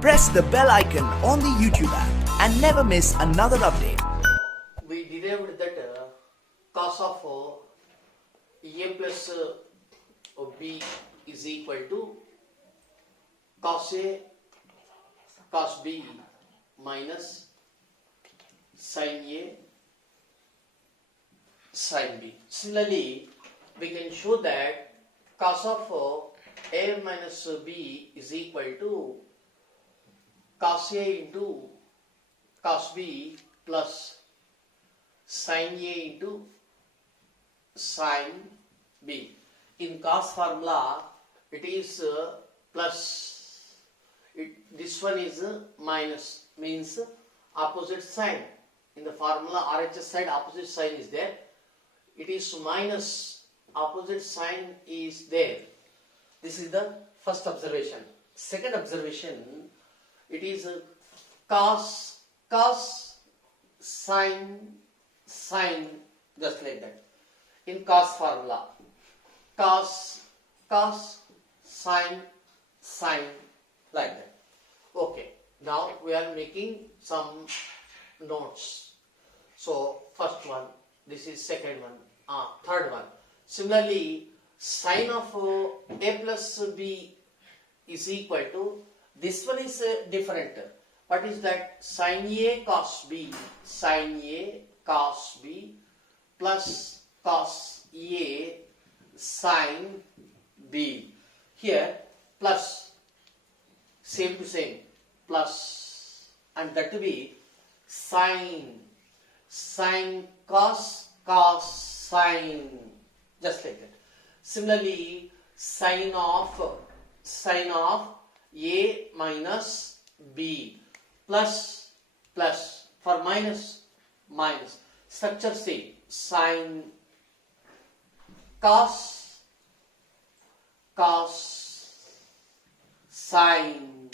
Press the bell icon on the YouTube app and never miss another update. We derived that cos of a plus b is equal to cos a cos b minus sin a sin b. Similarly, we can show that cos of a minus b is equal to cos a into cos b plus sin a into sin b. In cos formula, it is plus. This one is minus, means opposite sign. In the formula RHS side, opposite sign is there. It is minus, opposite sign is there. This is the first observation. Second observation, it is cos, sin, just like that. In cos formula, cos, sin, like that. Okay, now we are making some notes. So first one, this is second one, third one. Similarly, sin of a plus b is equal to, this one is different. What is that? Sin a cos b, sin a cos b plus cos a sin b. Here plus, same to same, plus, and that to be sin cos sin, just like that. Similarly, sin of a minus b plus for minus, structure same, sin cos sin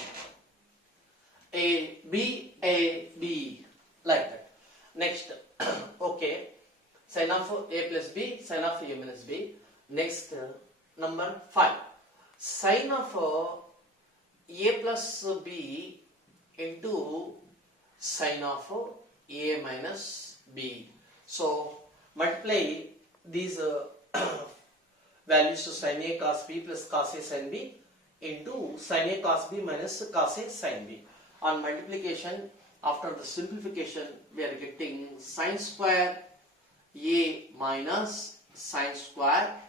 a b, like that. Next, okay, sin of a plus b, sin of a minus b. Next, number 5, sin of a plus b into sin of a minus b. So multiply these values to sin a cos b plus cos a sin b into sin a cos b minus cos a sin b. On multiplication, after the simplification, we are getting sin square a minus sin square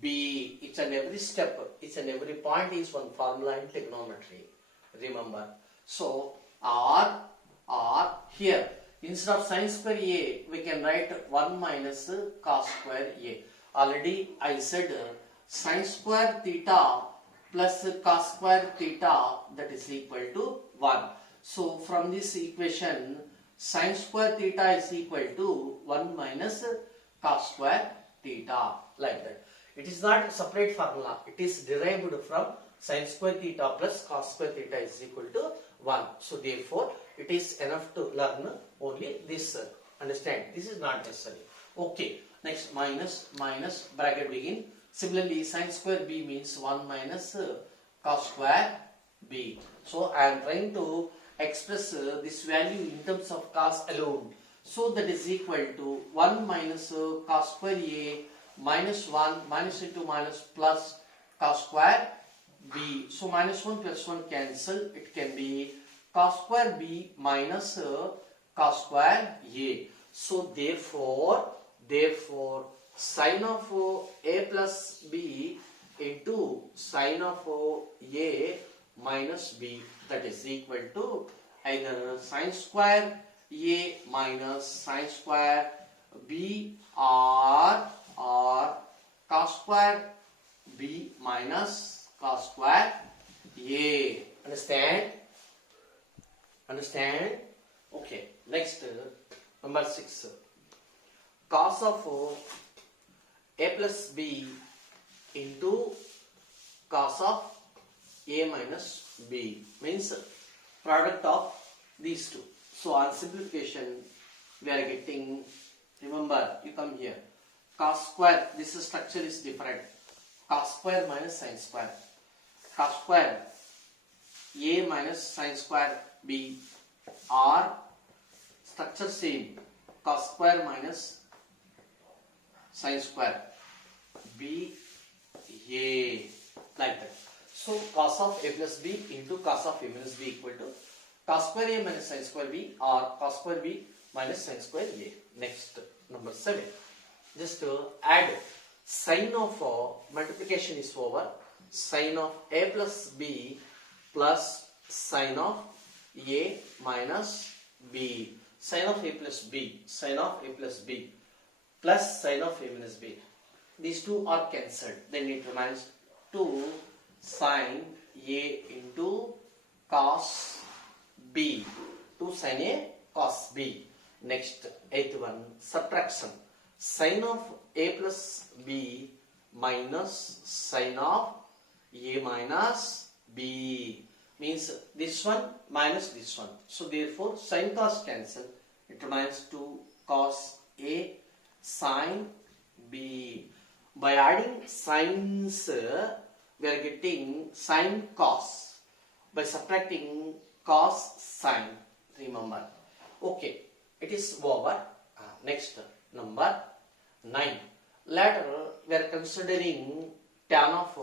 b. Each and every step, each and every point is one formula in trigonometry, remember. So or here, instead of sin square a, we can write 1 minus cos square a. Already I said sin square theta plus cos square theta, that is equal to 1. So from this equation, sin square theta is equal to 1 minus cos square theta, like that. It is not a separate formula. It is derived from sin square theta plus cos square theta is equal to 1. So therefore, it is enough to learn only this. Understand? This is not necessary. Okay. Next, minus, bracket begin. Similarly, sin square b means 1 minus cos square b. So I am trying to express this value in terms of cos alone. So that is equal to 1 minus cos square a minus 1, minus into minus plus cos square b. So minus 1 plus 1 cancel. It can be cos square b minus cos square a. So therefore sin of a plus b into sin of a minus b, that is equal to either sin square a minus sin square b or cos square b minus cos square a. Understand? Okay. Next, number 6. Cos of a plus b into cos of a minus b means product of these two. So on simplification, we are getting, remember, you come here, cos square, this structure is different, cos square minus sin square. Cos square A minus sin square B, or structure same, cos square minus sin square B A, like that. So cos of A plus B into cos of A minus B equal to cos square A minus sin square B, or cos square B minus sin square A. Next, number 7. Just add sign of multiplication is over. Sin of A plus B plus sin of A minus B. Sin of A plus B, sin of A plus B plus sin of A minus B. These two are cancelled. Then it remains 2 sin A into cos B. 2 sin A cos B. Next, 8th one, subtraction. Sin of A plus B minus sin of A minus B. Means this one minus this one. So therefore, sin cos cancel. It remains 2 cos A sin B. By adding sines, we are getting sin cos. By subtracting cos sin, remember. Okay, it is over. Next, number 9. Later, we are considering tan of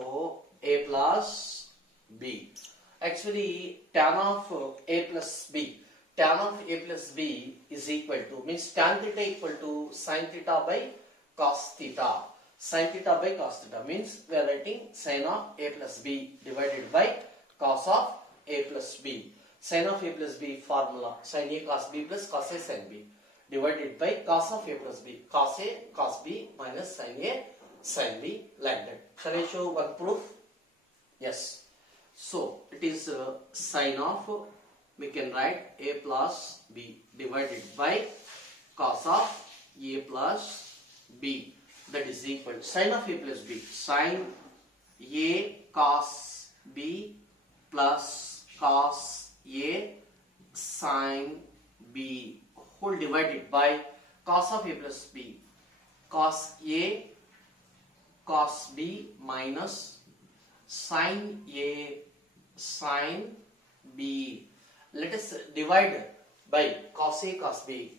A plus B. Actually, tan of A plus B. Tan of A plus B is equal to, means tan theta equal to sin theta by cos theta. Sin theta by cos theta means we are writing sin of A plus B divided by cos of A plus B. Sin of A plus B formula, sin A cos B plus cos A sin B divided by cos of A plus B, cos A cos B minus sin A sin B, like that. Shall I show one proof? Yes. So it is sin of, we can write A plus B divided by cos of A plus B. That is equal to sin of A plus B, sin A cos B plus cos A sin B whole divided by cos of A plus B, cos A cos B minus sin A sin B. Let us divide by cos A cos B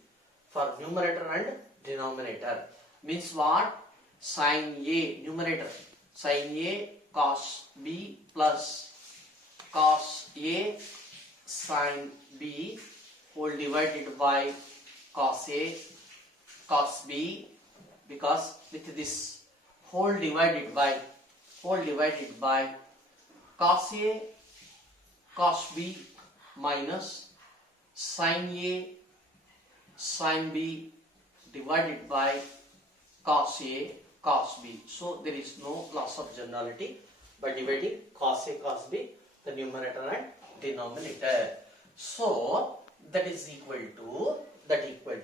for numerator and denominator. Means what? Sin A, numerator, sin A cos B plus cos A sin B whole divided by cos A cos B, because with this whole divided by cos A cos B minus sin A sin B divided by cos A cos B. So there is no loss of generality by dividing cos A cos B, the numerator and denominator. So that is equal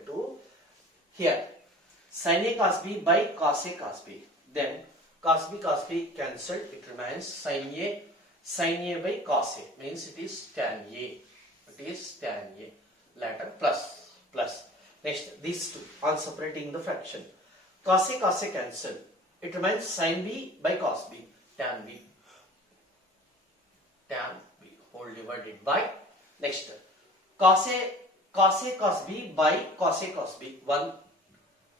to here sin A cos B by cos A cos B. Then cos B cancelled. It remains sin A by cos A, means it is tan A. Later plus. Next, these two on separating the fraction. Cos A cancel. It remains sin B by cos B, tan B whole divided by, next, cos A cos B by cos A cos B, 1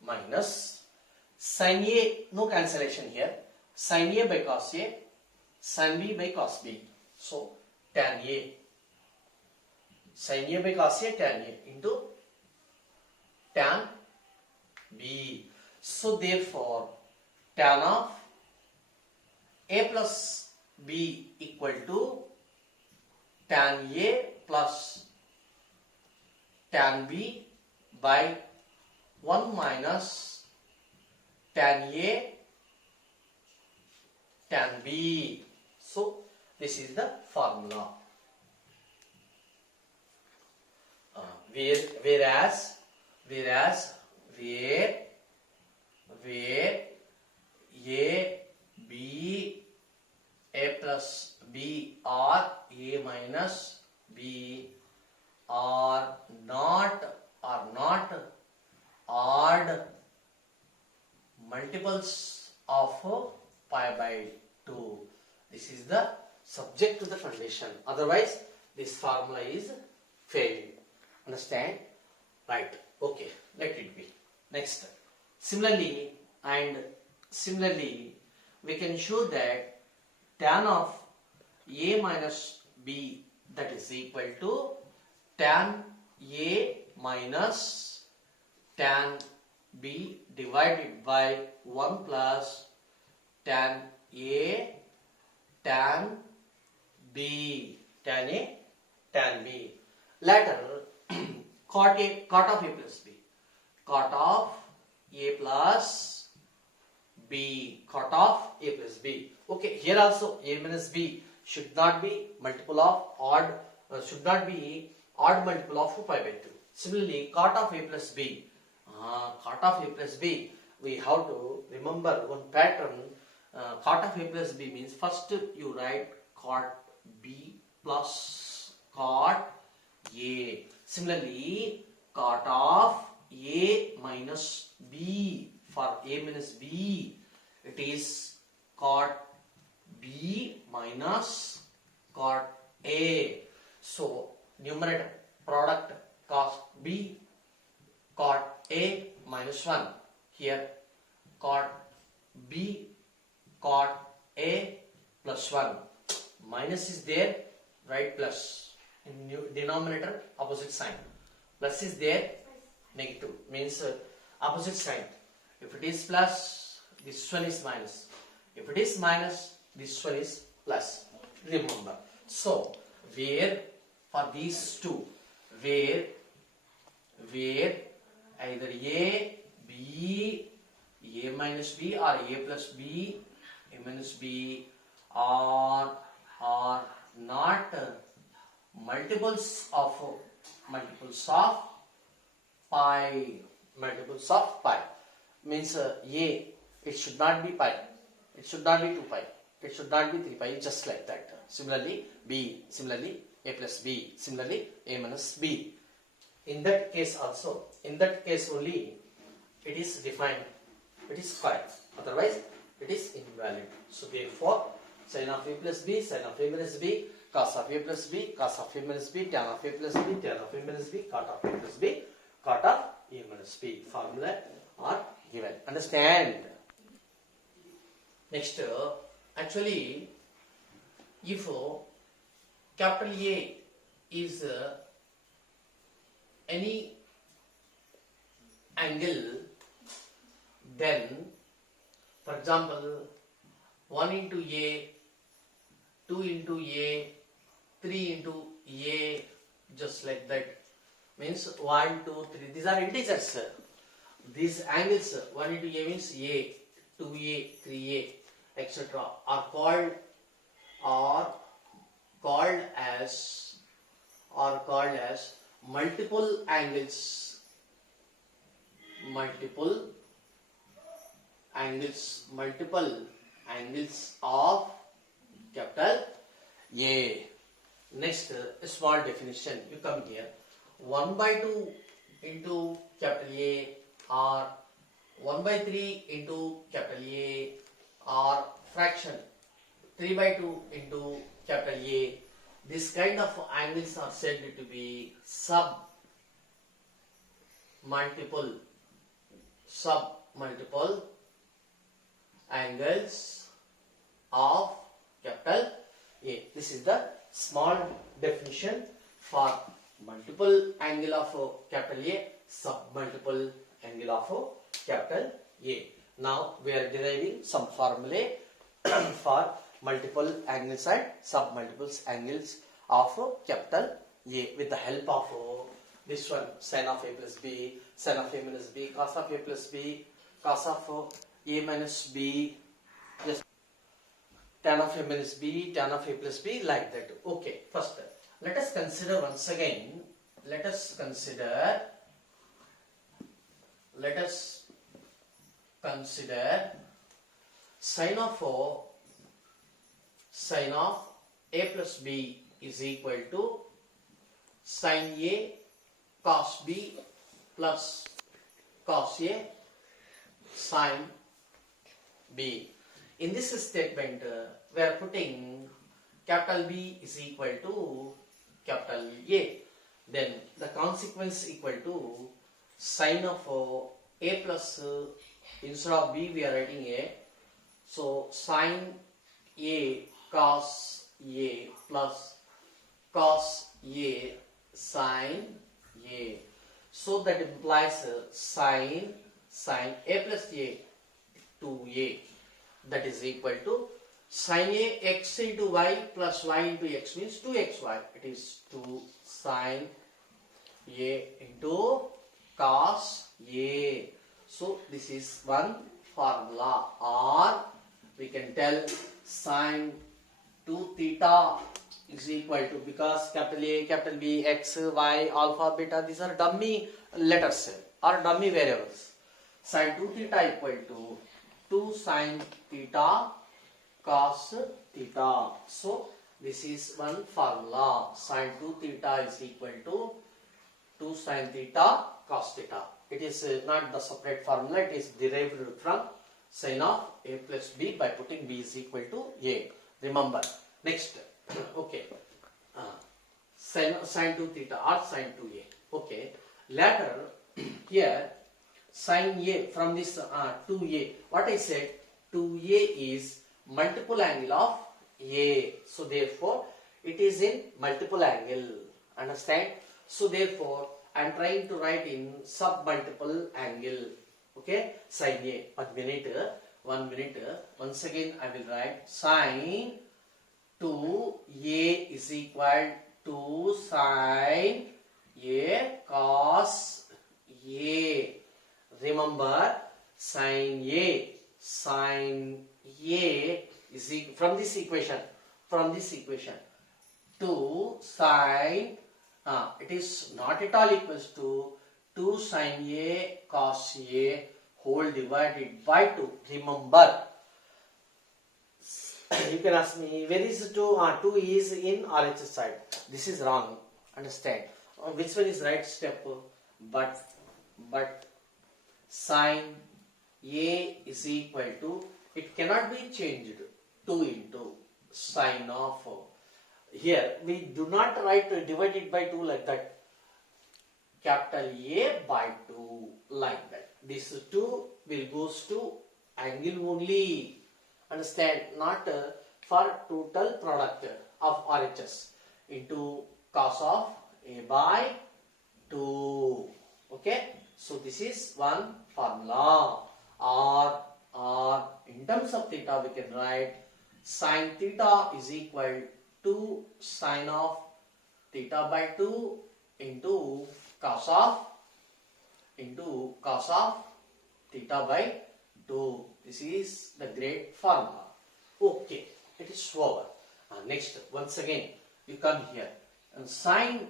minus sin A, no cancellation here, sin A by cos A, sin B by cos B. So tan A, sin A by cos A, tan A into tan B. So therefore, tan of A plus B equal to tan A plus tan B by 1 minus tan A tan B. So this is the formula. Whereas A, B, A plus B or A minus B are not odd multiples of pi by 2. This is the subject to the condition. Otherwise, this formula is failed. Understand? Right. Okay. Let it be. Next. Similarly, we can show that tan of A minus B, that is equal to tan A minus tan B divided by 1 plus tan A tan B, tan A tan B. Later, cot of A plus B, cot of A plus B, cot of A plus B. Okay, here also A minus B should not be multiple of odd, should not be odd multiple of pi by 2. Similarly, cot of A plus B, cot of A plus B, we have to remember one pattern. Cot of A plus B means first you write cot B plus cot A. Similarly, cot of A minus B, for A minus B, it is cot B minus cot A. So, numerator product cos B cot A minus 1. Here cot B cot A plus 1. Minus is there, write plus. In denominator, opposite sign. Plus is there, negative. Means opposite sign. If it is plus, this one is minus. If it is minus, this one is plus. Remember. So, where for these two, where either A, B, A minus B or A plus B, A minus B are not multiples of pi, means A, it should not be pi, it should not be 2 pi, it should not be 3 pi, just like that. Similarly B, similarly A plus B, similarly A minus B. In that case also, in that case only it is defined, it is correct, otherwise it is invalid. So therefore, sin of A plus B, sin of A minus B, cos of A plus B, cos of A minus B, tan of A plus B, tan of A minus B, cot of A plus B, cot of A minus B. Formula are given. Understand? Next, actually, if capital A is any angle, then, for example, 1 into A, 2 into A, 3 into A, just like that. Means 1, 2, 3. These are integers. These angles, 1 into A means A, 2A, 3A, etc. are called as multiple angles. Multiple angles of capital A. Next, a small definition. You come here. 1 by 2 into capital A or 1 by 3 into capital A or fraction 3 by 2 into capital A. This kind of angles are said to be sub-multiple angles of capital A. This is the small definition for multiple angle of capital A, sub-multiple angle of capital A. Now we are deriving some formulae for multiple angles and sub-multiples angles of capital A with the help of this one, sin of A plus B, sin of A minus B, cos of A plus B, cos of A minus B, yes, tan of A minus B, tan of A plus B, like that. Okay, first let us consider once again, let us consider sin of A plus B is equal to sin A cos B plus cos A sin B. In this statement, we are putting capital B is equal to capital A. Then the consequence equal to sine of A plus, instead of B we are writing A. So sine A cos A plus cos A sine A. So that implies sine A plus A to A, that is equal to sine A x into y plus y into x means 2xy. It is 2 sine A into cos A. So this is one formula, or we can tell sine 2 theta is equal to, because capital A, capital B, x, y, alpha, beta, these are dummy letters or dummy variables. Sine 2 theta equal to 2 sine theta cos theta. So this is one formula. Sine 2 theta is equal to 2 sine theta cos theta. It is not the separate formula, it is derived from sine of A plus B by putting B is equal to A. Remember. Next. Okay. Sine 2 theta or sine 2A. Okay. Later, here sine A from this 2A. What I said, 2A is multiple angle of A. So therefore, it is in multiple angle. Understand? So therefore, I am trying to write in sub-multiple angle. Okay? Sine A. 1 minute. Once again, I will write sine 2A is equal to sine A cos A. Remember, sine A is from this equation, 2 sine, it is not at all equals to 2 sine A cos A whole divided by 2. Remember, you can ask me, where is 2? 2 is in RHS side. This is wrong. Understand? Which one is right step? But sine A is equal to, it cannot be changed, 2 into sine of, here we do not write divided by 2 like that, capital A by 2 like that. This 2 will goes to angle only. Understand? Not for total product of RHS into cos of A by 2. Okay? So this is one formula. Or in terms of theta we can write sine theta is equal to sine of theta by 2 into cos of theta by 2. This is the great formula. Okay, it is over. Next, once again, you come here and sine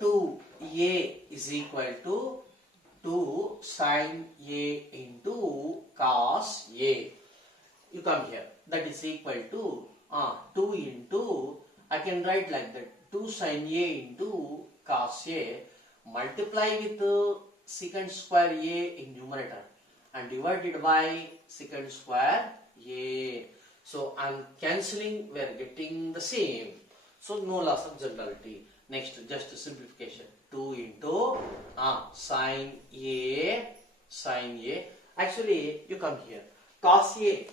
2A is equal to 2 sine A into cos A. You come here. That is equal to 2 into, I can write like that, 2 sine A into cos A, multiply with secant square A in numerator and divided by secant square A. So I am cancelling, we are getting the same. So no loss of generality. Next, just simplification. 2 into sine A. Actually, you come here. Cos A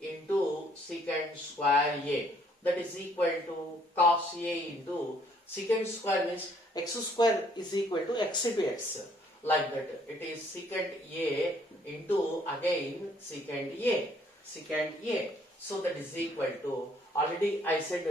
into secant square A. That is equal to cos A into secant square means x square is equal to x into x. Like that. It is secant A into again secant A. So that is equal to, already I said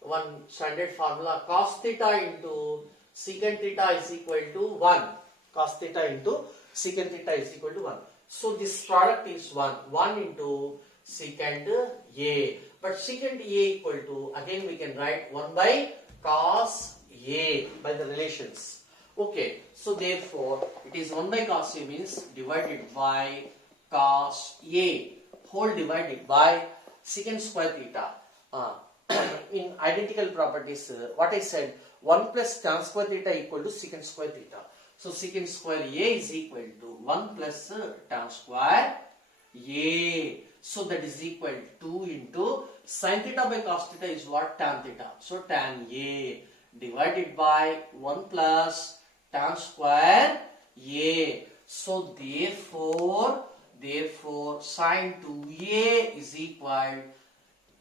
one standard formula, cos theta into secant theta is equal to 1. Cos theta into secant theta is equal to 1. So this product is 1 into secant A. But secant A equal to, again we can write 1 by cos A by the relations. Okay, so therefore it is 1 by cos A means divided by cos A whole divided by secant square theta. In identical properties, what I said, 1 plus tan square theta equal to secant square theta. So secant square A is equal to 1 plus tan square A. So that is equal to 2 into sin theta by cos theta is what? Tan theta. So tan A divided by 1 plus tan square A. So therefore sin 2A is equal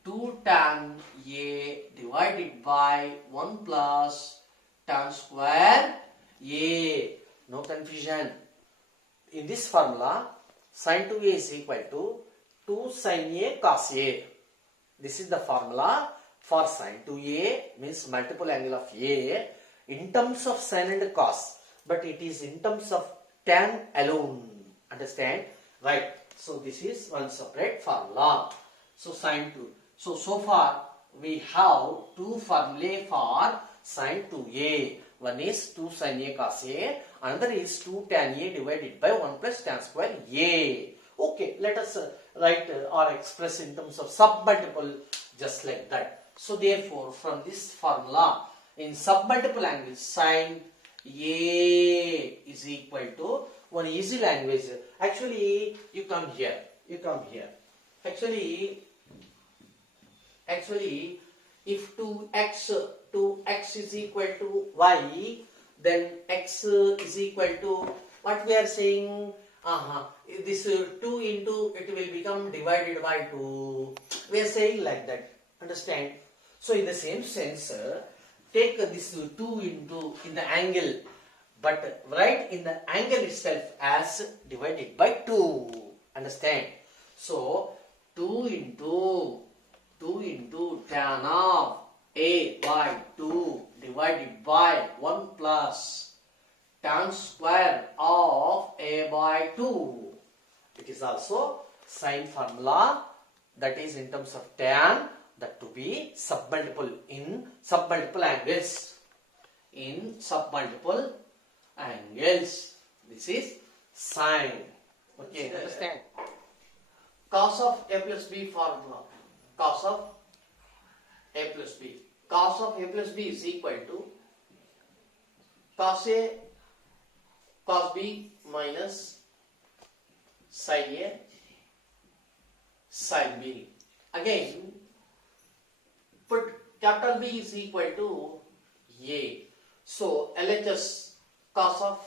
to tan A divided by 1 plus tan square A. No confusion. In this formula, sin 2A is equal to 2 sin A cos A. This is the formula for sin 2A, means multiple angle of A in terms of sin and cos, but it is in terms of tan alone. Understand? Right. So this is one separate formula. So sin 2. So far we have two formulae for sin 2A. One is 2 sin A cos A, another is 2 tan A divided by 1 plus tan square A. Okay, let us write or express in terms of submultiple just like that. So therefore, from this formula, in submultiple angles, sin A is equal to one easy language. Actually, you come here. Actually, if 2x is equal to y, then x is equal to what we are saying? This 2 into it will become divided by 2. We are saying like that. Understand? So in the same sense, take this 2 into in the angle, but write in the angle itself as divided by 2. Understand? So 2 into tan of A by 2 divided by 1 plus tan square of A by 2. It is also sine formula, that is in terms of tan, that to be submultiple in submultiple angles. In submultiple angles. This is sine. Okay, understand? Cos of A plus B formula. Cos of A plus B. Cos of A plus B is equal to cos A cos B minus sin A sin B. Again, put capital B is equal to A. So LHS cos of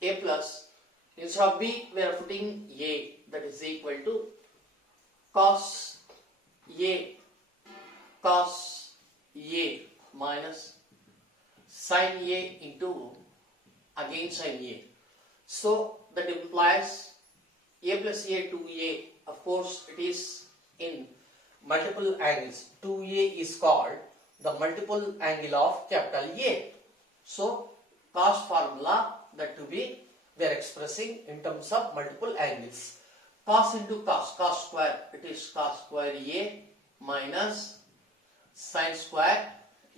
A plus, instead of B we are putting A, that is equal to cos A minus sin A into again sin A. So that implies A plus A 2A. Of course it is in multiple angles. 2A is called the multiple angle of capital A. So cos formula, that to be we are expressing in terms of multiple angles. Cos into cos square, it is cos square A minus sin square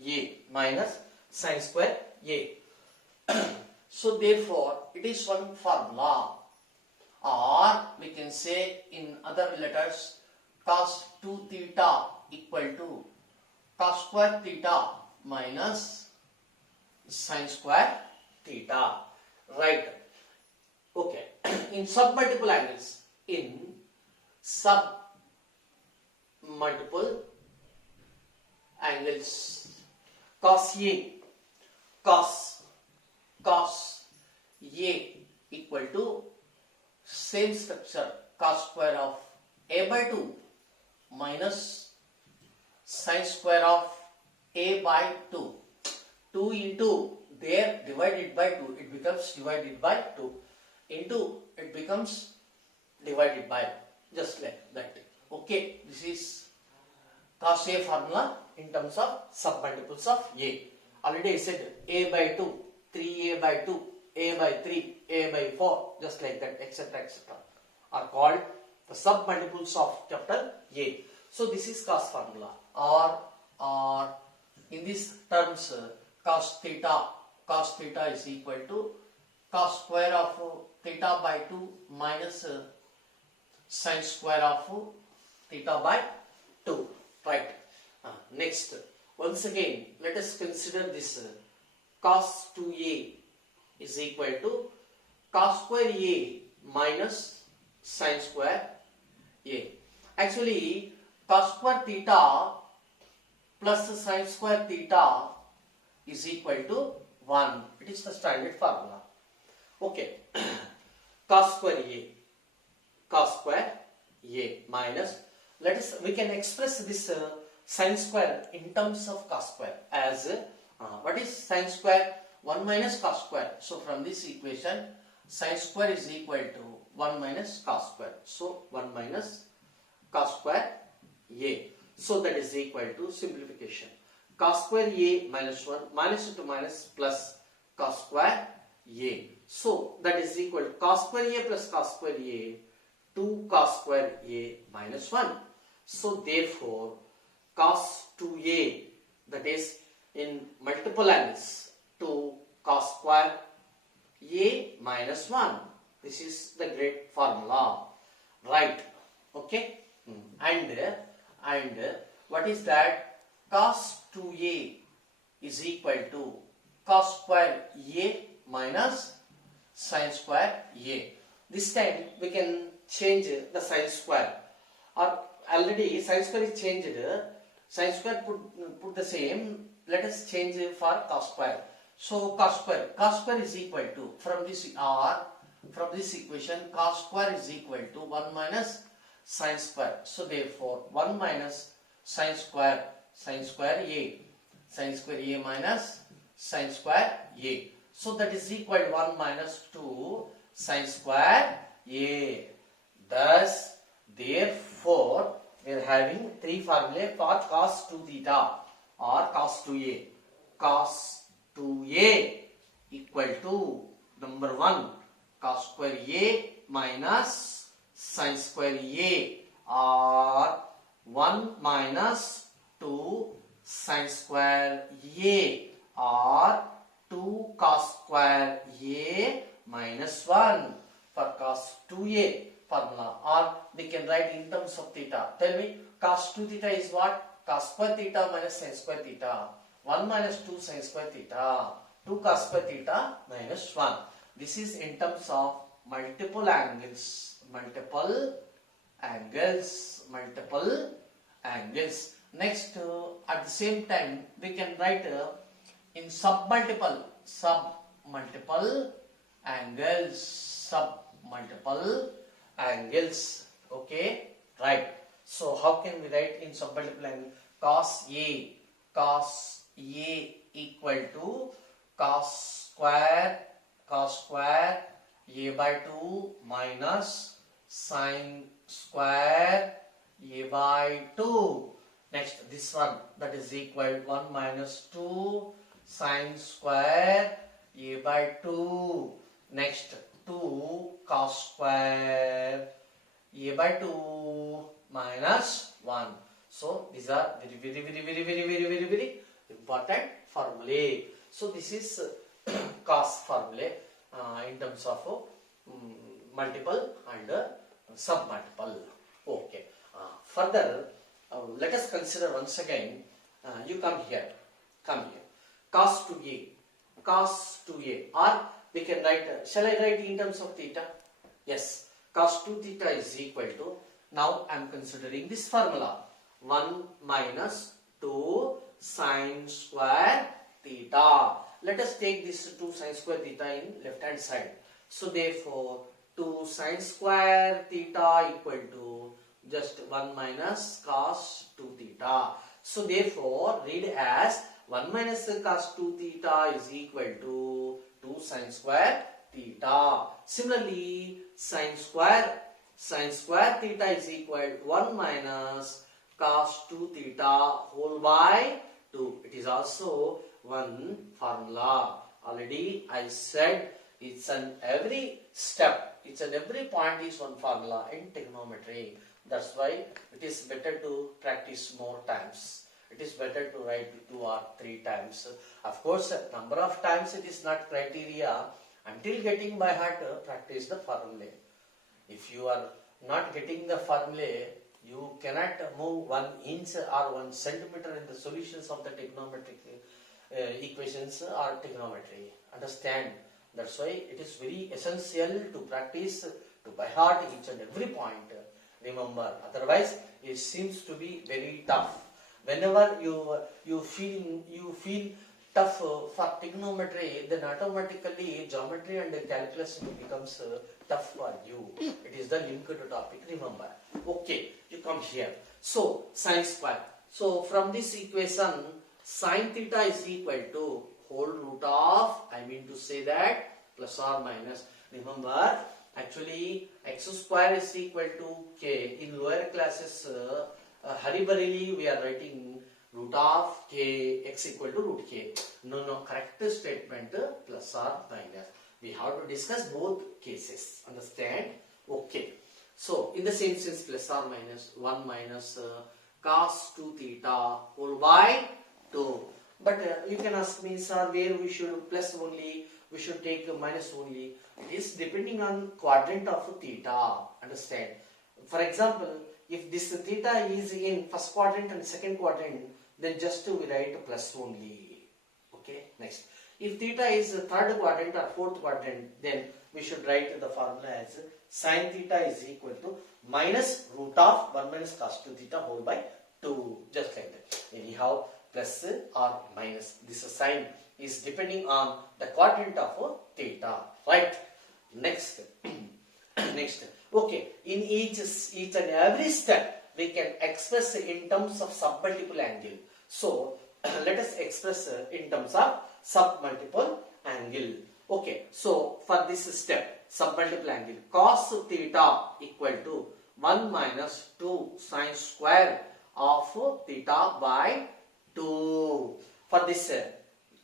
A minus sin square A. So therefore it is one formula, or we can say in other letters cos 2 theta equal to cos square theta minus sin square theta. Right. Okay. In submultiple angles, cos A equal to same structure, cos square of A by 2 minus sin square of A by 2. 2 into there divided by 2, it becomes divided by 2, into it becomes divided by, just like that. Okay, this is cos A formula in terms of submultiples of A. Already I said A by 2, 3A by 2, A by 3, A by 4, just like that, etc. are called the submultiples of capital A. So this is cos formula, or in these terms cos theta is equal to cos square of theta by 2 minus sin square of theta by 2. Right. Next, once again, let us consider this cos 2A is equal to cos square A minus sin square A. Actually, cos square theta plus sin square theta is equal to 1. It is the standard formula. Okay. Cos square A minus, we can express this sin square in terms of cos square as what is sin square? 1 minus cos square. So from this equation, sin square is equal to 1 minus cos square. So 1 minus cos square A. So that is equal to simplification. Cos square A minus 1, minus into minus plus cos square A. So that is equal to cos square A plus cos square A, 2 cos square A minus 1. So therefore cos 2A, that is in multiple angles, 2 cos square A minus 1. This is the great formula, right? Okay. And what is that? Cos 2A is equal to cos square A minus sin square A. This time we can change the sin square, or already sin square is changed. Sin square put the same. Let us change it for cos square. So cos square is equal to, from this equation, cos square is equal to 1 minus sin square. So therefore 1 minus sin square A, sin square A minus sin square A. So that is equal to 1 minus 2 sin square A. Thus, therefore, we are having three formulae for cos 2 theta or cos 2A. Cos 2A equal to, number 1, cos square A minus sin square A, or 1 minus 2 sin square A, or 2 cos square A minus 1 for cos 2A formula, or they can write in terms of theta. Tell me, cos 2 theta is what? Cos square theta minus sin square theta. 1 minus 2 sin square theta. 2 cos square theta minus 1. This is in terms of multiple angles. Next, at the same time, we can write in submultiple angles. Okay, right. So how can we write in submultiple angle? Cos A equal to cos square A by 2 minus sin square A by 2. Next, this one, that is equal 1 minus 2 sin square A by 2. Next, 2 cos square A by 2 minus 1. So these are very important formulae. So this is cos formulae in terms of multiple and submultiple. Okay. Further, let us consider once again. You come here. Cos 2A, or we can write. Shall I write in terms of theta? Yes. Cos 2 theta is equal to. Now I am considering this formula. 1 minus 2 sin square theta. Let us take this 2 sin square theta in left hand side. So therefore 2 sin square theta equal to just 1 minus cos 2 theta. So therefore read as 1 minus cos 2 theta is equal to 2 sin square theta. Similarly, sin square theta is equal to 1 minus cos 2 theta whole by 2. It is also one formula. Already I said it's an every step, it's an every point is one formula in trigonometry. That's why it is better to practice more times. It is better to write 2 or 3 times. Of course, number of times it is not criteria. Until getting by heart, practice the formulae. If you are not getting the formulae, you cannot move 1 inch or 1 centimeter in the solutions of the trigonometric equations or trigonometry. Understand? That's why it is very essential to practice to by heart each and every point. Remember, otherwise it seems to be very tough. Whenever you feel tough for trigonometry, then automatically geometry and calculus becomes tough for you. It is the linked topic. Remember. Okay, you come here. So sine square. So from this equation, sine theta is equal to whole root of, I mean to say that, plus or minus. Remember, actually x square is equal to k. In lower classes, hurry we are writing root of k, x equal to root k. No, correct statement plus or minus. We have to discuss both cases. Understand? Okay. So in the same sense, plus or minus 1 minus cos 2 theta whole by 2. But you can ask me, sir, where we should plus only, we should take minus only. It is depending on quadrant of theta. Understand? For example, if this theta is in first quadrant and second quadrant, then just we write plus only. Okay, next. If theta is third quadrant or fourth quadrant, then we should write the formula as sin theta is equal to minus root of 1 minus cos 2 theta whole by 2. Just like that. Anyhow, plus or minus. This sign is depending on the quadrant of theta. Right? Next. Next. Okay. In each and every step, we can express in terms of submultiple angle. So, let us express in terms of submultiple angle. Okay. So, for this step, submultiple angle, cos theta equal to 1 minus 2 sine square of theta by 2. For this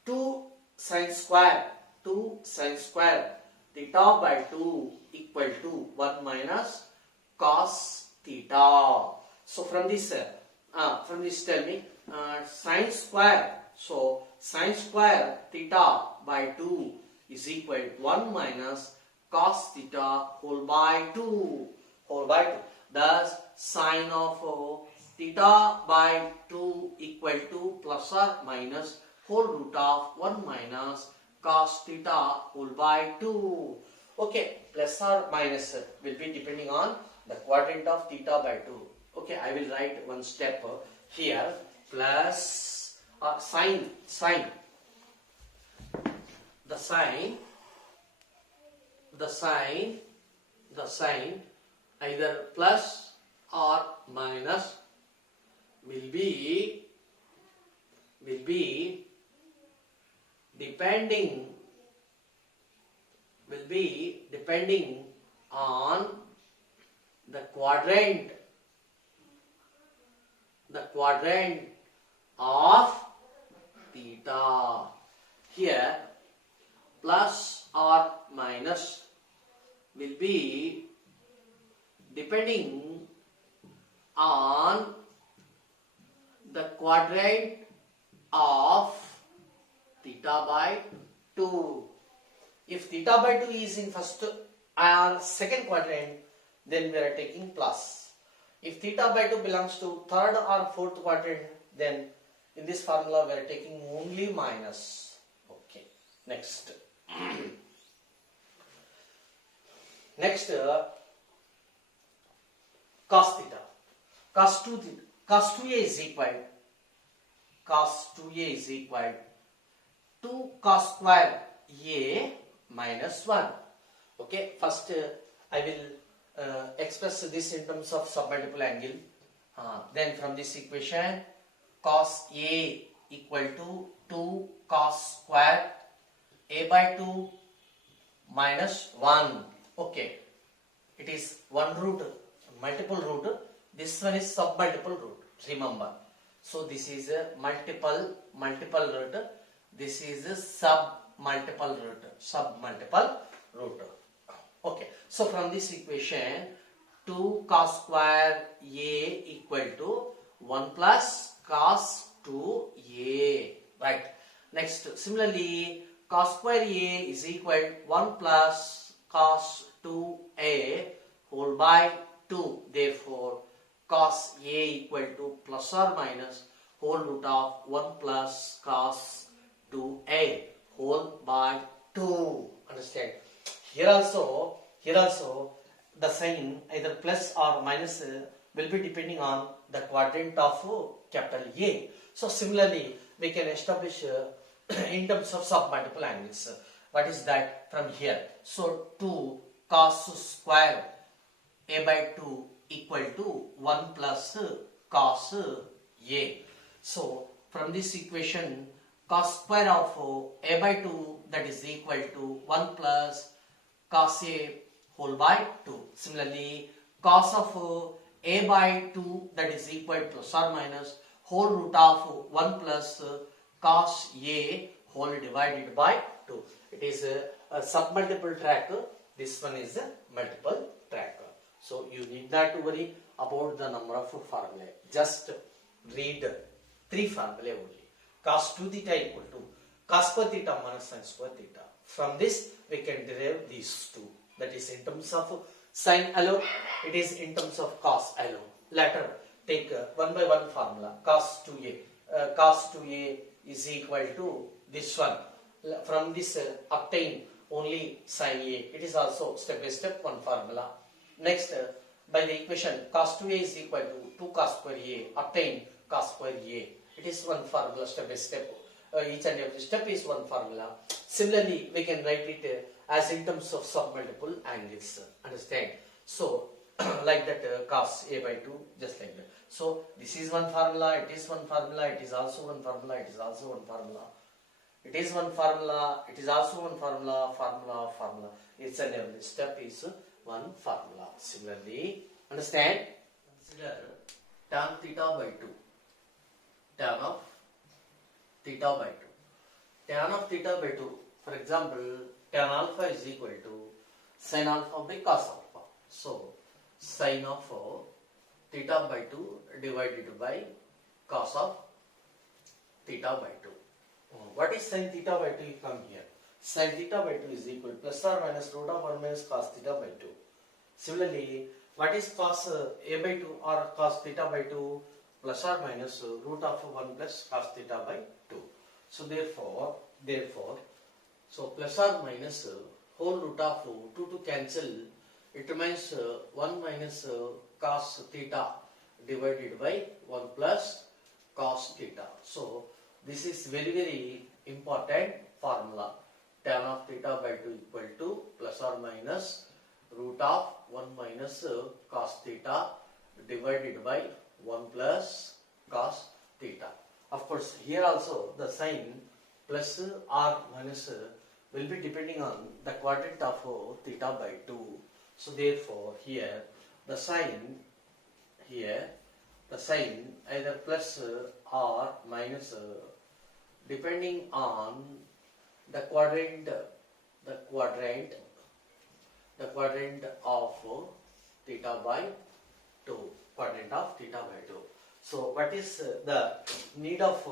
2 sine square theta by 2 equal to 1 minus cos theta. So from this tell me sine square. So sine square theta by 2 is equal to 1 minus cos theta whole by 2. Thus sine of theta by 2 equal to plus or minus whole root of 1 minus cos theta whole by 2. Okay, plus or minus will be depending on the quadrant of theta by 2. Okay, I will write one step here. Plus sine either plus or minus will be depending on the quadrant of theta. Here plus or minus will be depending on the quadrant of theta by 2. If theta by 2 is in first or second quadrant, then we are taking plus. If theta by 2 belongs to third or fourth quadrant, then in this formula we are taking only minus. Okay, next. Next, cos theta. Cos 2a is equal to cos square a minus 1. Okay, first I will express this in terms of submultiple angle. Then from this equation, cos a equal to 2 cos square a by 2 minus 1. Okay, it is one root, multiple root. This one is submultiple root. Remember. So this is a multiple root. This is a submultiple root. Okay. So from this equation, 2 cos square a equal to 1 plus cos 2a. Right. Next, similarly, cos square a is equal to 1 plus cos 2a whole by 2. Therefore, cos a equal to plus or minus whole root of 1 plus cos 2a whole by 2. Understand? Here also the sign either plus or minus will be depending on the quadrant of capital A. So similarly, we can establish in terms of submultiple angles. What is that from here? So 2 cos square A by 2 equal to 1 plus cos A. So from this equation, cos square of A by 2, that is equal to 1 plus cos A whole by 2. Similarly, cos of A by 2, that is equal to plus or minus whole root of 1 plus cos A whole divided by 2. It is a submultiple track. This one is a multiple track. So you need not to worry about the number of formulae. Just read 3 formulae only. Cos 2 theta equal to cos square theta minus sin square theta. From this we can derive these two. That is in terms of sin alone, it is in terms of cos alone. Later take one by one formula. Cos 2a. Cos 2a is equal to this one. From this obtain only sin a. It is also step by step one formula. Next, by the equation cos 2a is equal to 2 cos square a. Obtain cos square a. It is one formula step by step. Each and every step is one formula. Similarly, we can write it as in terms of submultiple angles. Understand? So, like that cos a by 2, just like that. So, this is one formula, it is one formula, it is also one formula, it is also one formula. It is one formula, it is also one formula, formula. Each and every step is one formula. Similarly, understand? Consider tan theta by 2. Tan of theta by 2. Tan of theta by 2. For example, tan alpha is equal to sin alpha by cos alpha. So, sin of theta by 2 divided by cos of theta by 2. What is sin theta by 2? You come here. Sin theta by 2 is equal to plus or minus root of 1 minus cos theta by 2. Similarly, what is cos a by 2 or cos theta by 2? Plus or minus root of 1 plus cos theta by 2. So therefore, so plus or minus whole root of 2 to cancel, it remains 1 minus cos theta divided by 1 plus cos theta. So this is very important formula. Tan of theta by 2 equal to plus or minus root of 1 minus cos theta divided by 1 plus cos theta. Of course, here also the sign plus or minus will be depending on the quadrant of theta by 2. So therefore, here the sign either plus or minus depending on the quadrant of theta by 2. Quadrant of theta by 2. So what is the need of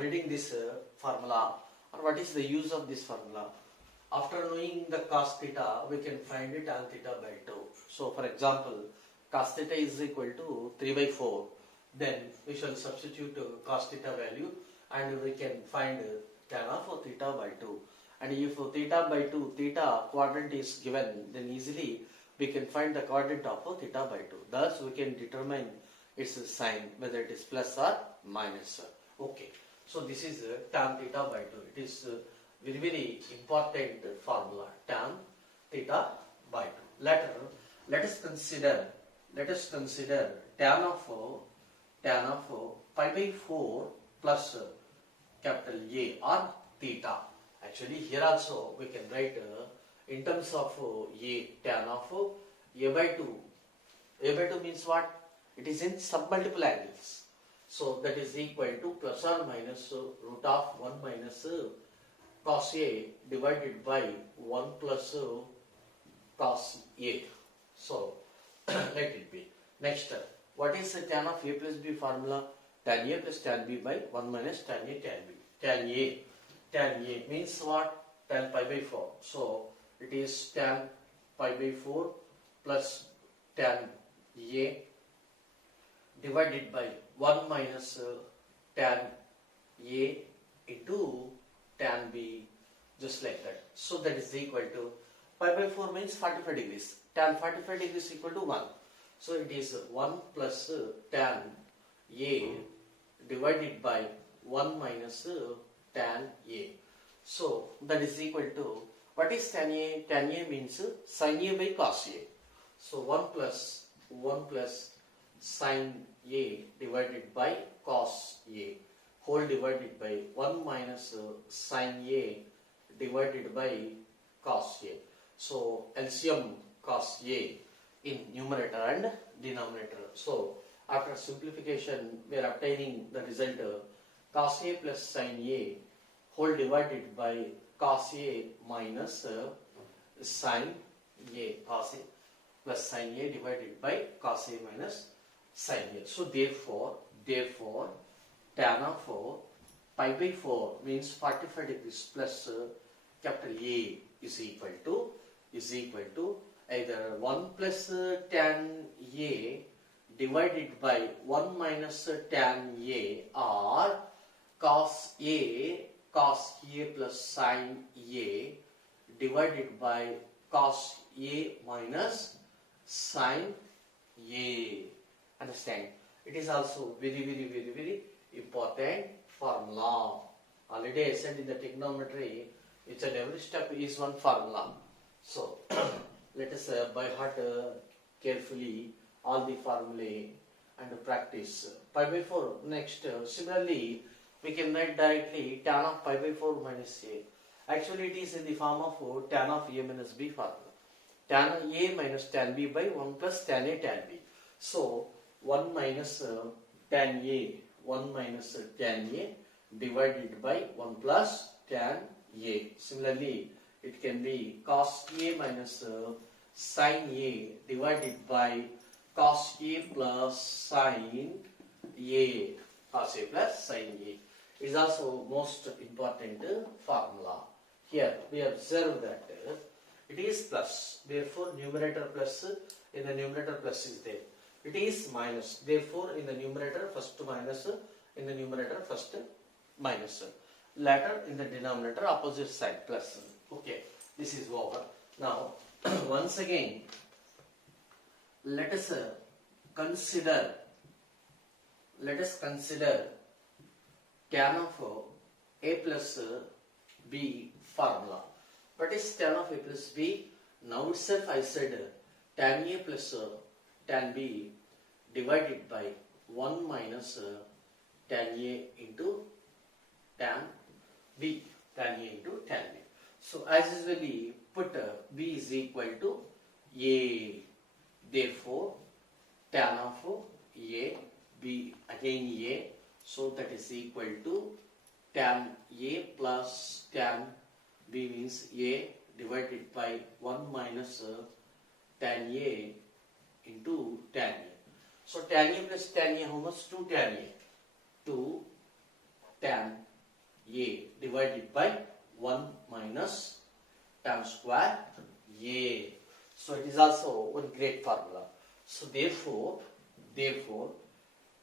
reading this formula, or what is the use of this formula? After knowing the cos theta, we can find it tan theta by 2. So for example, cos theta is equal to 3 by 4. Then we shall substitute cos theta value and we can find tan of theta by 2. And if theta by 2, theta quadrant is given, then easily we can find the quadrant of theta by 2. Thus we can determine its sign, whether it is plus or minus. Okay. So this is tan theta by 2. It is very important formula, tan theta by 2. Later, let us consider tan of pi by 4 plus capital A or theta. Actually, here also we can write in terms of A, tan of A by 2. A by 2 means what? It is in submultiple angles. So that is equal to plus or minus root of 1 minus cos A divided by 1 plus cos A. So let it be. Next, what is the tan of A plus B formula? Tan A plus tan B by 1 minus tan A tan B. Tan A means what? Tan pi by 4. So it is tan pi by 4 plus tan A divided by 1 minus tan A into tan B, just like that. So that is equal to pi by 4 means 45 degrees. tan 45 degrees is equal to 1. So it is 1 plus tan A divided by 1 minus tan A. So that is equal to, what is tan A? Tan A means sin A by cos A. So 1 plus sin A divided by cos A whole divided by 1 minus sin A divided by cos A. So LCM cos A in numerator and denominator. So after simplification we are obtaining the result cos A plus sin A whole divided by cos A minus sin A, cos A plus sin A divided by cos A minus sin A. So therefore tan of pi by 4 means 45 degrees plus capital A is equal to either 1 plus tan A divided by 1 minus tan A or cos A plus sin A divided by cos A minus sin A. Understand? It is also very important formula. Already I said in the trigonometry, each and every step is one formula. So let us by heart carefully all the formulae and practice. Pi by 4 next. Similarly, we can write directly tan of pi by 4 minus A. Actually it is in the form of tan of A minus B formula. Tan A minus tan B by 1 plus tan A tan B. So 1 minus tan A divided by 1 plus tan A. Similarly, it can be cos A minus sin A divided by cos A plus sin A. Cos A plus sin A. It is also most important formula. Here we observe that it is plus. Therefore, numerator plus, in the numerator plus is there. It is minus. Therefore, in the numerator first minus, in the numerator first minus. Later in the denominator opposite side plus. Okay, this is over. Now, once again, let us consider tan of A plus B formula. What is tan of A plus B? Now itself I said tan A plus tan B divided by 1 minus tan A into tan B. Tan A into tan B. So as usually put B is equal to A. Therefore tan of A, B again A. So that is equal to tan A plus tan B means A divided by 1 minus tan A into tan A. So tan A plus tan A, how much? 2 tan A. 2 tan A divided by 1 minus tan square A. So it is also one great formula. So therefore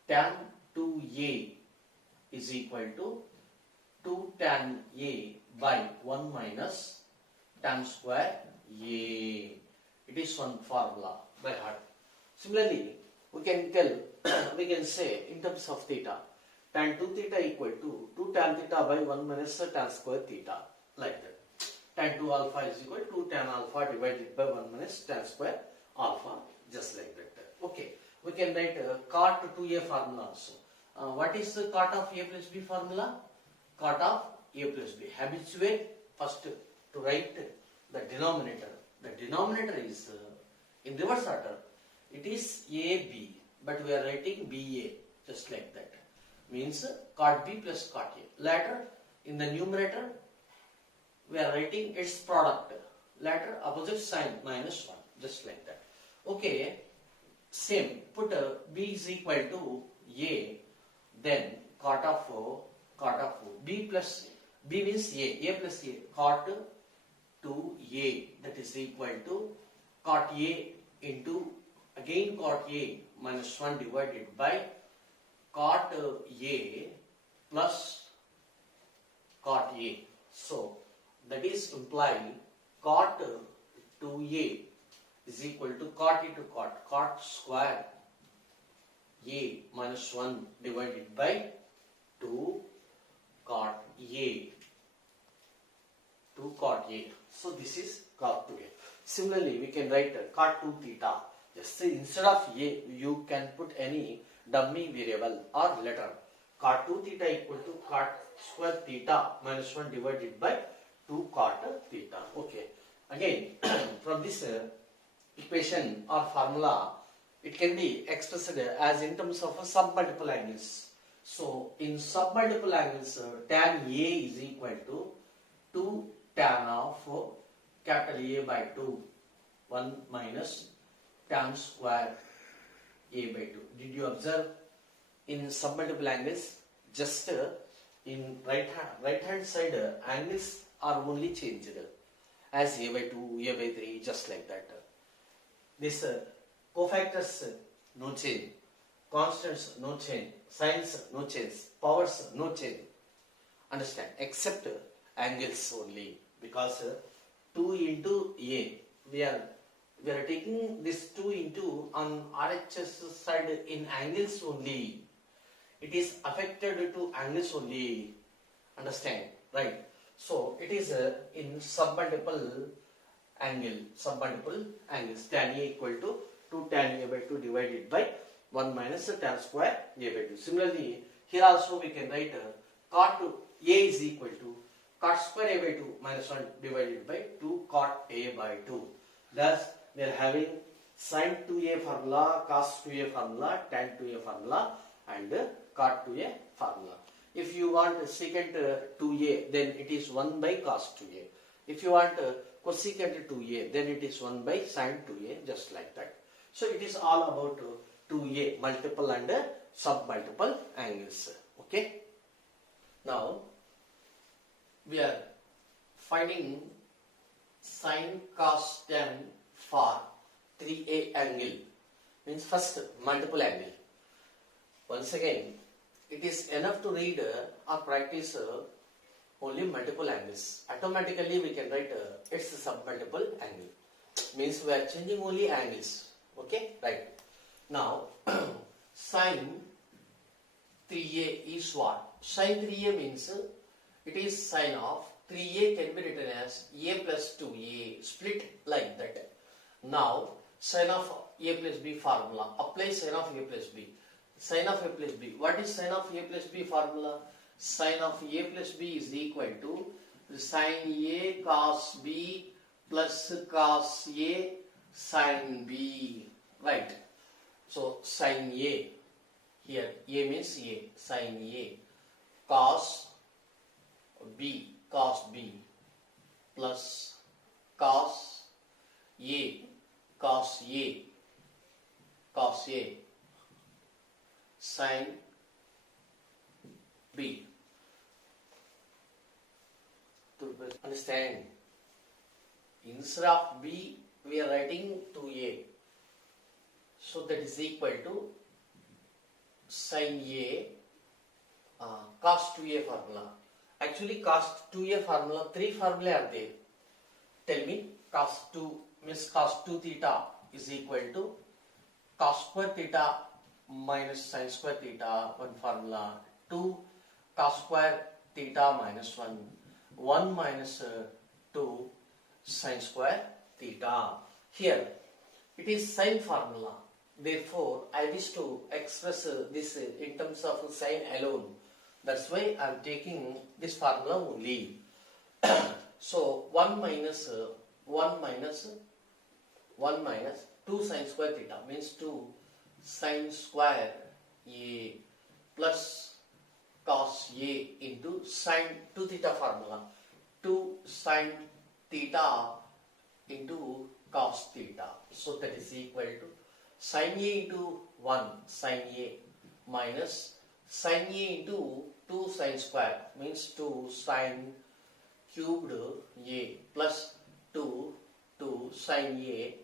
tan 2A is equal to 2 tan A by 1 minus tan square A. It is one formula by heart. Similarly, we can tell, we can say in terms of theta, tan 2 theta equal to 2 tan theta by 1 minus tan square theta, like that. Tan 2 alpha is equal to 2 tan alpha divided by 1 minus tan square alpha, just like that. Okay, we can write cot 2A formula also. What is the cot of A plus B formula? Cot of A plus B. Habituate first to write the denominator. The denominator is in reverse order. It is AB, but we are writing BA, just like that. Means cot B plus cot A. Later, in the numerator, we are writing its product. Later, opposite sign minus 1, just like that. Okay, same. Put B is equal to A, then cot of B plus B means A plus A, cot 2A, that is equal to cot A into again cot A minus 1 divided by cot A plus cot A. So that is implying cot 2A is equal to cot into cot. Cot square A minus 1 divided by 2 cot A. 2 cot A. So this is cot 2A. Similarly, we can write cot 2 theta. Just say instead of A, you can put any dummy variable or letter. Cot 2 theta equal to cot square theta minus 1 divided by 2 cot theta. Okay. Again, from this equation or formula, it can be expressed as in terms of submultiple angles. So, in submultiple angles, tan A is equal to 2 tan of capital A by 2, 1 minus tan square A by 2. Did you observe? In submultiple angles, just in right hand side, angles are only changed as A by 2, A by 3, just like that. This cofactors no change, constants no change, signs no change, powers no change. Understand? Except angles only, because 2 into A, we are taking this 2 into on RHS side in angles only. It is affected to angles only. Understand? Right? So it is in submultiple angles. Tan A equal to 2 tan A by 2 divided by 1 minus tan square A by 2. Similarly, here also we can write cot A is equal to cot square A by 2 minus 1 divided by 2 cot A by 2. Thus, we are having sin 2A formula, cos 2A formula, tan 2A formula and cot 2A formula. If you want secant 2A, then it is 1 by cos 2A. If you want cosecant 2A, then it is 1 by sin 2A, just like that. So it is all about 2A, multiple and submultiple angles. Okay. Now, we are finding sin, cos, tan for 3A angle. Means first multiple angle. Once again, it is enough to read or practice only multiple angles. Automatically we can write it's a submultiple angle. Means we are changing only angles. Okay, right. Now, sin 3A is what? Sin 3A means it is sin of 3A can be written as A plus 2A, split like that. Now, sin of A plus B formula. Apply sin of A plus B. Sin of A plus B. What is sin of A plus B formula? Sin of A plus B is equal to sin A cos B plus cos A sin B. Right. So sin A, here A means A, sin A, cos B plus cos A sin B. To understand, instead of B we are writing 2A, so that is equal to sin A cos 2A formula. Actually cos 2A formula, 3 formulae are there. Tell me, cos 2 means cos 2 theta is equal to cos square theta minus sin square theta, one formula. 2 cos square theta minus 1, 1 minus 2 sin square theta. Here it is sin formula. Therefore, I wish to express this in terms of sin alone. That's why I am taking this formula only. So 1 minus 2 sin square theta means 2 sin square A plus cos A into sin 2 theta formula. 2 sin theta into cos theta. So that is equal to sin A into 1 sin A minus sin A into 2 sin square means 2 sin cubed A plus 2 sin A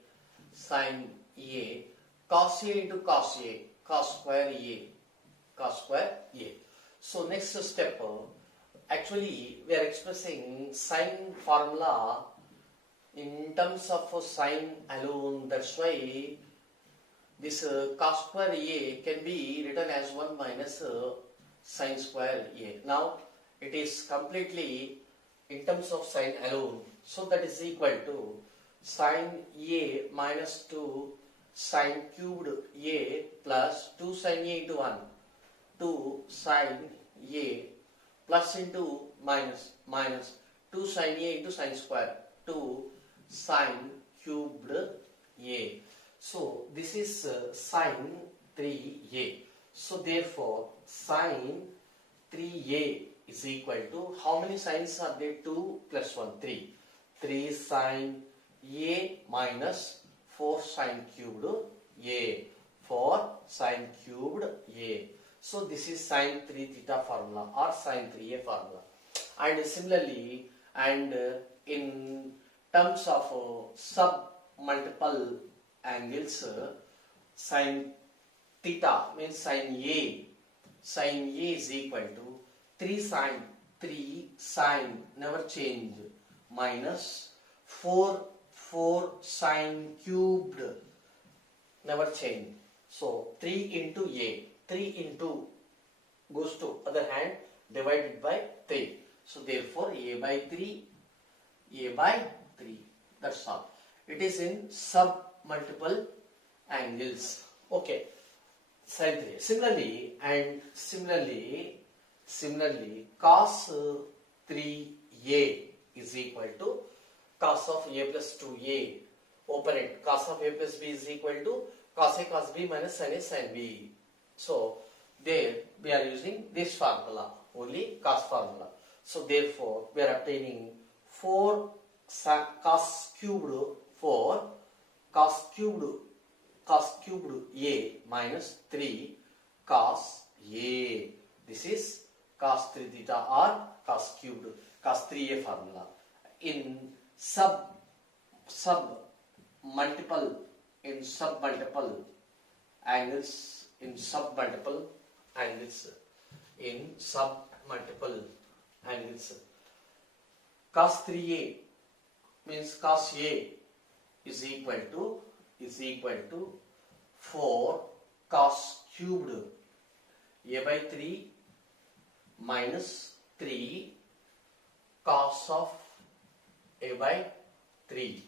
cos A into cos A, cos square A. So next step, actually we are expressing sin formula in terms of sine alone, that's why this cos square A can be written as 1 minus sine square A. Now it is completely in terms of sine alone, so that is equal to sine A minus 2 sine cubed A plus 2 sine A into 1, 2 sine A plus into minus 2 sine A into sine square, 2 sine cubed A. So this is sine 3A. So therefore sine 3A is equal to, how many sines are there? 2 plus 1, 3. 3 sine A minus 4 sine cubed A. 4 sine cubed A. So this is sine 3 theta formula or sine 3A formula. And similarly, and in terms of sub multiple angles, sine theta means sine A. Sine A is equal to 3 sine never change minus 4 sine cubed never change. So 3 into A, 3 into goes to other hand divided by 3. So therefore A by 3, that's all. It is in sub multiple angles. Okay, sine 3. Similarly, cos 3A is equal to cos of A plus 2A. Operate cos of A plus B is equal to cos A cos B minus sin A sin B. So there we are using this formula, only cos formula. So therefore we are obtaining 4 cos cubed A minus 3 cos A. This is cos 3 theta or cos 3A formula. In sub multiple angles, cos 3A means cos A is equal to 4 cos cubed A by 3 minus 3 cos of A by 3.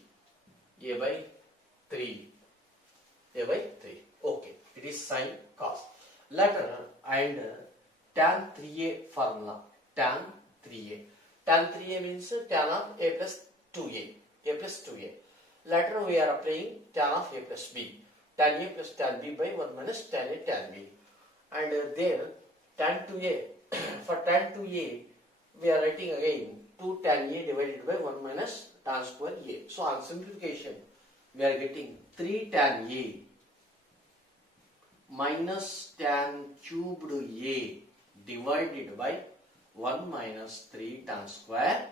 Okay, it is sine cos. Later and tan 3A formula. Tan 3A means tan of A plus 2A. Later we are applying tan of A plus B. Tan A plus tan B by 1 minus tan A tan B. And there tan 2A, for tan 2A we are writing again 2 tan A divided by 1 minus tan square A. So on simplification we are getting 3 tan A minus tan cubed A divided by 1 minus 3 tan square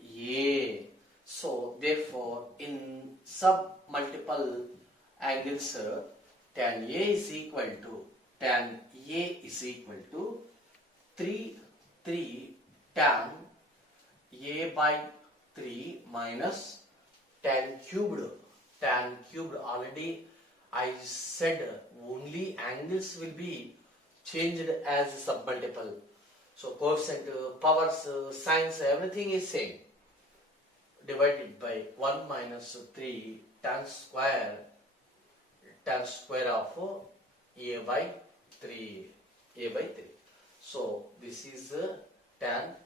A. So therefore in sub multiple angles, tan A is equal to 3 tan A by 3 minus tan cubed. Already I said only angles will be changed as submultiple. So coefficient, powers, signs, everything is same. Divided by 1 minus 3 tan square of A by 3. So this is tan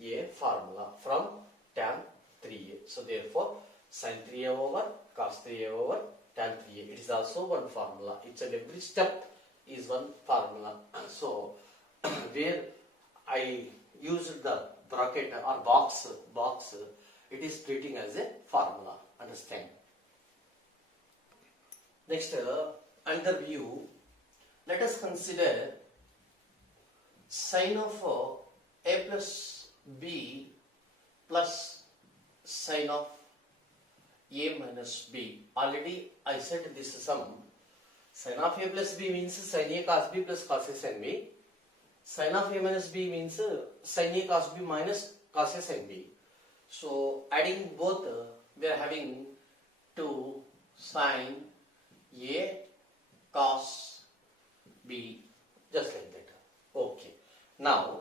A formula from tan 3A. So therefore sin 3A over cos 3A over tan 3A. It is also one formula. It's an every step is one formula. So where I used the bracket or box, it is treating as a formula. Understand? Next, another view. Let us consider sin of A plus B plus sin of A minus B. Already I said this sum. Sin of A plus B means sin A cos B plus cos A sin B. Sin of A minus B means sin A cos B minus cos A sin B. So adding both we are having 2 sine A cos B, just like that. Okay. Now,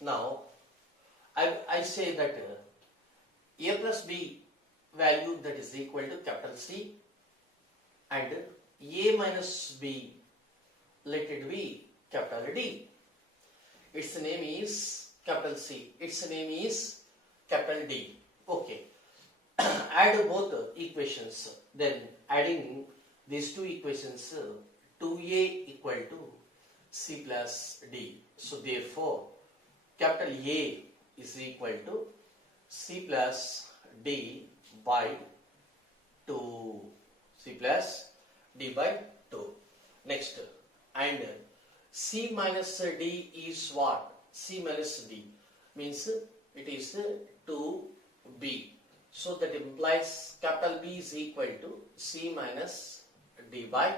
now I say that A plus B value that is equal to capital C, and A minus B, let it be capital D. Its name is capital C. Its name is capital D. Okay. Add both equations. Then adding these two equations, 2A equal to C plus D. So therefore, capital A is equal to C plus D by 2. C plus D by 2. Next, and C minus D is what? C minus D means it is 2B. So that implies capital B is equal to C minus D by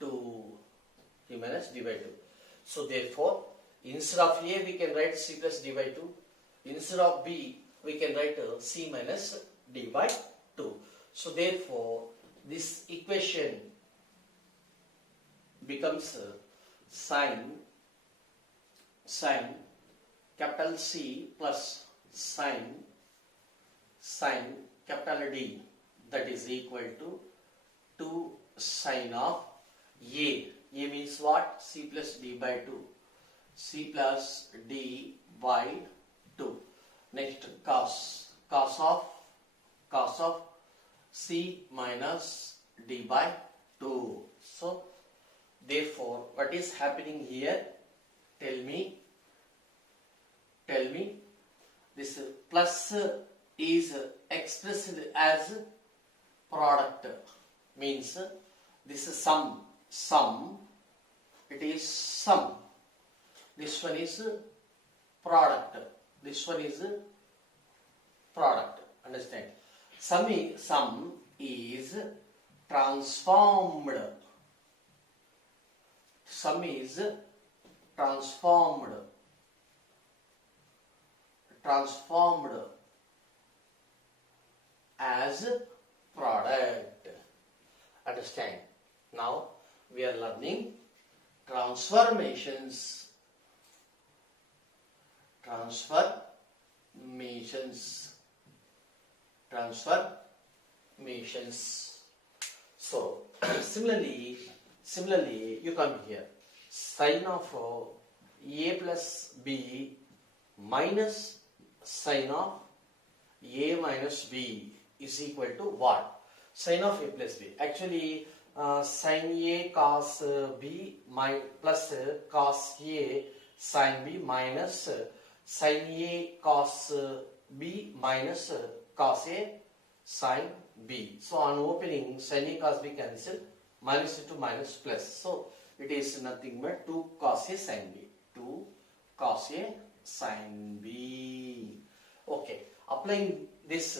2. C minus D by 2. So therefore, instead of A we can write C plus D by 2. Instead of B we can write C minus D by 2. So therefore, this equation becomes sine capital C plus sine capital D, that is equal to 2 sine of A. A means what? C plus D by 2. C plus D by 2. Next, cos of C minus D by 2. So therefore, what is happening here? Tell me. This plus is expressed as product, means this is sum, it is sum. This one is product, this one is product. Understand? Sum is transformed. Sum is transformed as product. Understand? Now we are learning transformations. So similarly you come here. Sine of A plus B minus sine of A minus B is equal to what? Sine of A plus B. Actually, sine A cos B plus cos A sine B minus sine A cos B minus cos A sine B. So on opening, sine A cos B cancel, minus into minus plus. So it is nothing but 2 cos A sine B. 2 cos A sine B. Okay. Applying this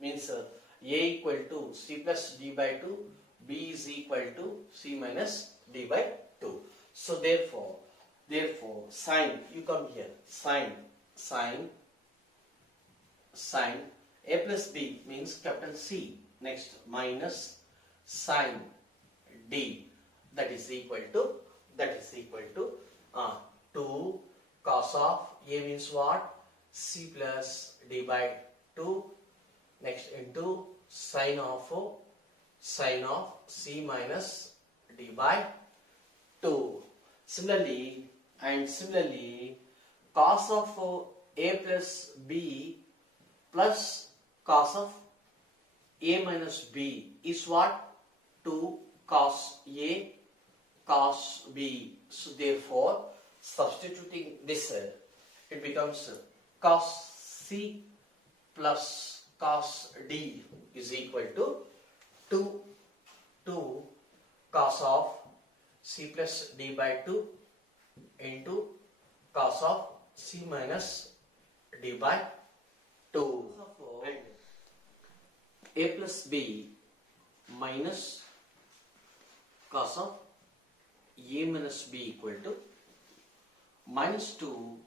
means A equal to C plus D by 2, B is equal to C minus D by 2. So therefore sine, you come here, sine A plus B means capital C. Next, minus sine D, that is equal to 2 cos of A means what? C plus D by 2. Next, into sine of C minus D by 2. Similarly, cos of A plus B plus cos of A minus B is what? 2 cos A cos B. So therefore, substituting this, it becomes cos C plus cos D is equal to 2 cos of C plus D by 2 into cos of C minus D by 2. A plus B minus cos of A minus B equal to minus 2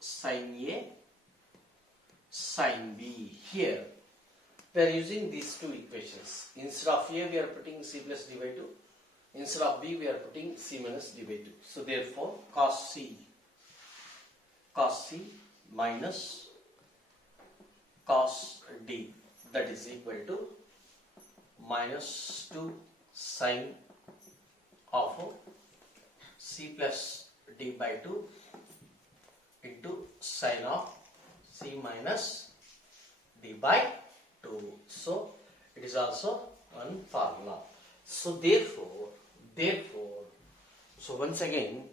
sin A sin B. Here we are using these two equations. Instead of A we are putting C plus D by 2. Instead of B we are putting C minus D by 2. So therefore cos C minus cos D, that is equal to minus 2 sin of C plus D by 2 into sin of C minus D by 2. So it is also one formula. So therefore, so once again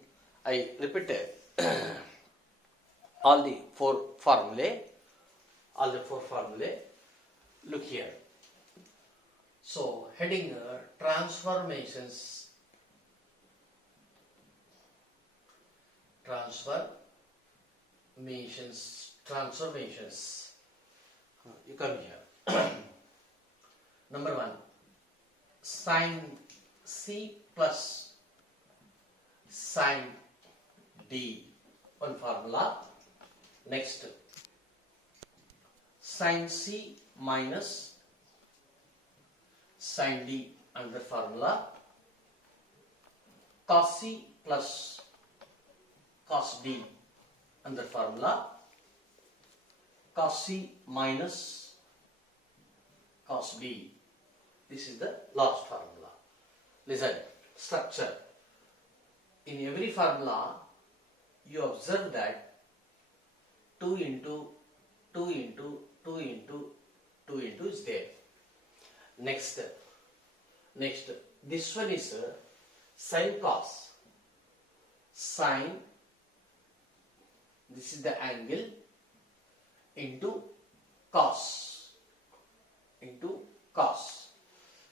I repeated all the four formulae. Look here. So heading transformations. You come here. Number 1, sin C plus sin D, one formula. Next, sin C minus sin D, another formula. Cos C plus cos D, another formula. Cos C minus cos D. This is the last formula. Listen, structure. In every formula, you observe that 2 into is there. Next, this one is sin cos. Sin, this is the angle, into cos.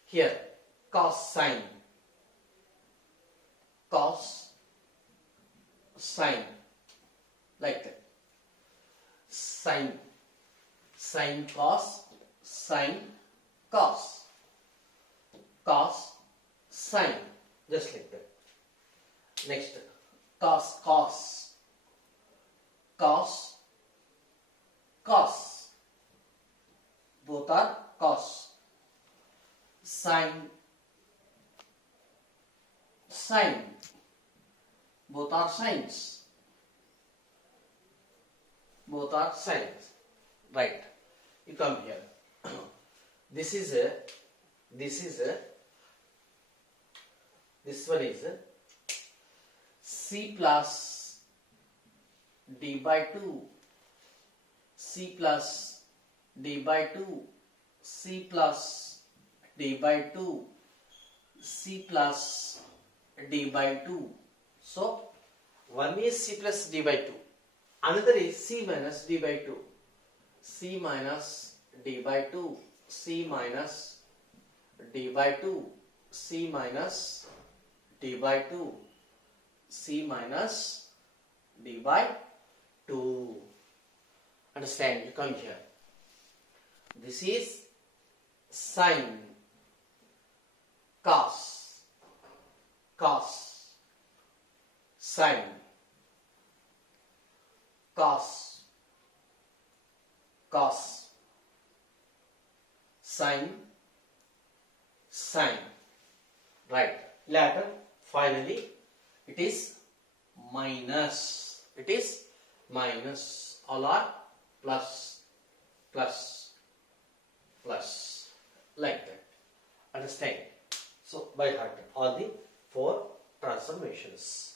Here, cos sin, like that. Sin cos, cos sin, just like that. Next, cos, both are cos. Sin, both are sines. Right. You come here. This one is C plus D by 2, C plus D by 2, C plus D by 2, C plus D by 2. So one is C plus D by 2, another is C minus D by 2. C minus D by 2, C minus D by 2, C minus D by 2, C minus D by 2. Understand? You come here. This is sin, cos, sin, cos, sin, right. Later, finally, it is minus. All are plus, like that. Understand? So by heart all the four transformations.